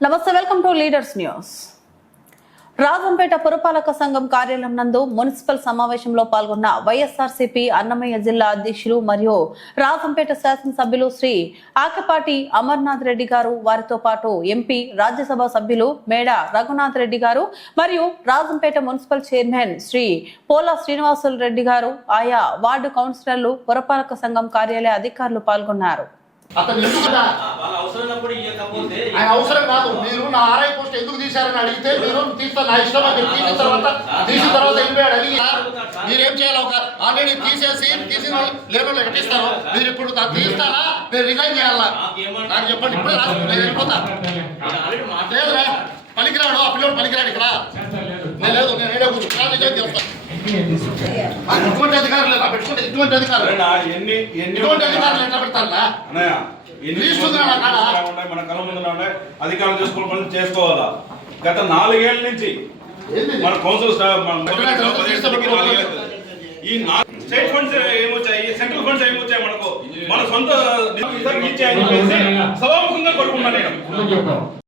నమస్తే welcome to leaders news. Rajampet పురపాలక సంఘం కార్యాలయం నందు మున్సిపల్ సమావేశంలో పాల్గొన్న వైఎస్ఆర్సీపీ అన్నమయ్య జిల్లా అధ్యక్షులు మరియు రాజంపేట శాసనసభ్యులు శ్రీ ఆకపాటి అమర్నాథ్ రెడ్డి గారు వారితో పాటు ఎంపీ రాజ్యసభ సభ్యులు మేడ రఘునాథ్ రెడ్డి గారు మరియు రాజంపేట మున్సిపల్ చైర్మన్ శ్రీ పోలా శ్రీనివాసులు రెడ్డి గారు ఆయా వార్డు కౌన్సిలర్లు పురపాలక సంఘం కార్యాలయ అధికారులు పాల్గొన్నారు. అతను ఎందుకు ఇవ్వకపోతే ఆయన అవసరం కాదు. మీరు నా ఆర్ఐ పోస్ట్ ఎందుకు తీశారని అడిగితే మీరు తీస్తా నా ఇష్టం అని తీసిన తర్వాత తీసిన తర్వాత వెళ్ళిపోయాడు. అడిగి మీరేం చేయాలి? ఒక ఆల్రెడీ తీసేసి తీసిన వాళ్ళు లేబర్లో పెట్టిస్తారు మీరు ఇప్పుడు దా- తీస్తారా? మీరు రిజైన్ చేయాలా? నాకు చెప్పండి ఇప్పుడే రాసి నేను వెళ్ళిపోతా. లేదురా పనికిరాడు ఆ పిల్లడు పనికిరాడు ఇక్కడ. నేను లేదు నేను కూర్చున్నా రిజైన్ చేస్తాను ఇటువంటి అధికారులు. ఎన్ని ఎన్ని ఇటువంటి అధికారులు ఎట్లా పెడతారా అన్నయ్య, ఎన్ని లీస్ట్ ఉందా నా కాడ? లీస్టులు ఉన్నాయి, మన కళ్ళ ముందు ఉన్నాయి. అధికారులు చేసుకోవాలి పనులు చేసుకోవాలా? గత నాలుగేళ్ళ నుంచి ఏంది ఇది? మన కౌన్సిల్ మన. ఈ నా- స్టేట్ ఫండ్స్ ఏమొచ్చాయి? సెంట్రల్ ఫండ్స్ ఏమొచ్చాయి మనకు? మన సొంత నిధులు ఇచ్చాయని చెప్పేసి సభాముఖంగా కొట్టుకున్నాను నేను.